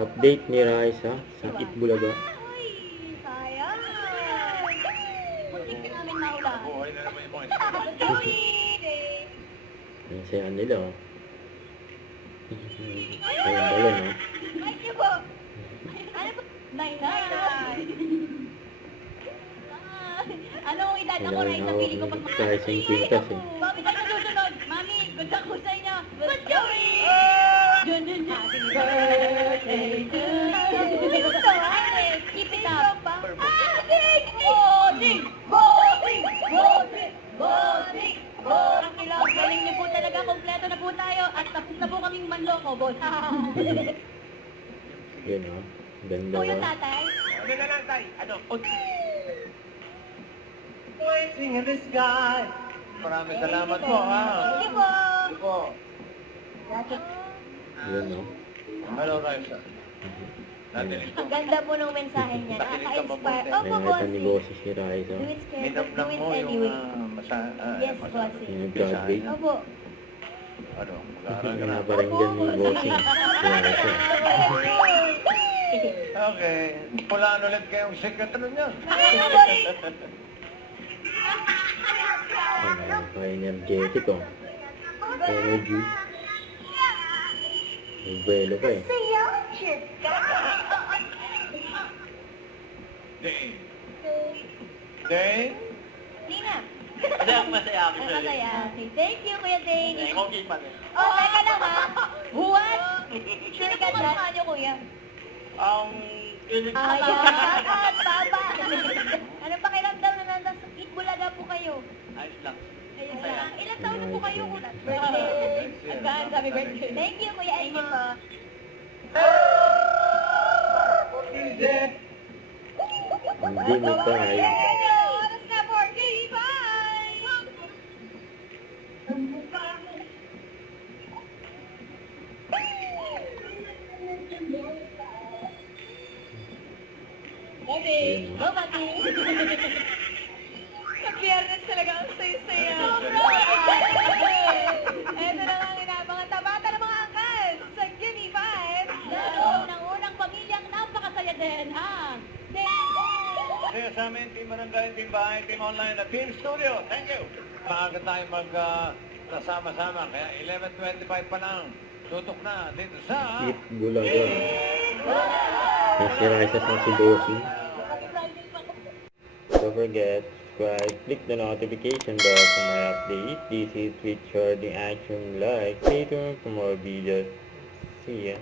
Update ni Raisa sa Itbulaga. Ay, sayang. Muntik ka namin maulan. Buhay na naman yung mga Ang saya nila, oh. Ayun pala, no? Ay, niyo po. Ano po? Nay-nay. Anong edad ako, Wala Raisa? na Pili ko ako. pag... Kahit sa kwintas, eh. Mami, tayo susunod. Mami, good luck po sa inyo. Good joy! Dun, dun, dun. Happy birthday to you. Keep it up. Bossing! Bossing! Bossing! Bossing! Bossing! Ang ilaw, galing niyo po talaga. Kompleto na po tayo. At tapos na po kaming manloko, boss. Yun, oh. Ganda, Ito yung oh. tatay. Ano na lang, tay? Ano? Waiting in the sky. Maraming salamat po, ha? Thank you po. Sige po. Yun, oh. Hello, Raisa. Natin ito. Ang ganda po ng mensahe niya. Nakinig ka Nakaka-inspire. mabuti. Opo, Nakita ni bossing. Boses si Raisa. Do it scared, Minam do lang it mo yung anyway. Yes, bossing. Yung graduate. Opo. Ano, mag-aaral ka na. Pinaparinggan ni Bossing. Raisa. Okay. Pulaan ulit kayong secret ano niya. Ano, napaka-energetic, oh. Energy. May buwelo pa, eh. Dane. Dane? Nina. Kasi ang masaya ako sa'yo. Masaya. Okay, thank you, Kuya Dane. Ikaw pa rin. Oh, teka lang ha. What? Sino ka dyan? Ano, Kuya? Ang kilig ko Ayan, Papa. Anong pakiramdam na nandang sa Itbulaga po kayo? ayos lang. Ayun lang. Ilang taon na po kayo? Birthday. Advance, happy birthday. Thank you, Kuya Elmo. Hindi mo kaya. Oras na 4K. Bye! Okay. Ayun, oh. Go, Pati. Sa biyernes talaga ang saya-saya. Ito na ang inabangan tabata ng mga angkan sa Gimme 5. Ng unang pamilyang napakasaya din, ha? Kaya sa amin, Team Barangay, Team Bahay, Team Online at Team Studio. Thank you. Maaga tayo nasama-sama. Kaya 11:25 pa lang. Tutok na dito sa... Itbulaga. Yan si Raisa sa si Bossing. Don't forget, subscribe, click the notification bell for my update. This is Richard the Action Like. Stay tuned for more videos. See ya.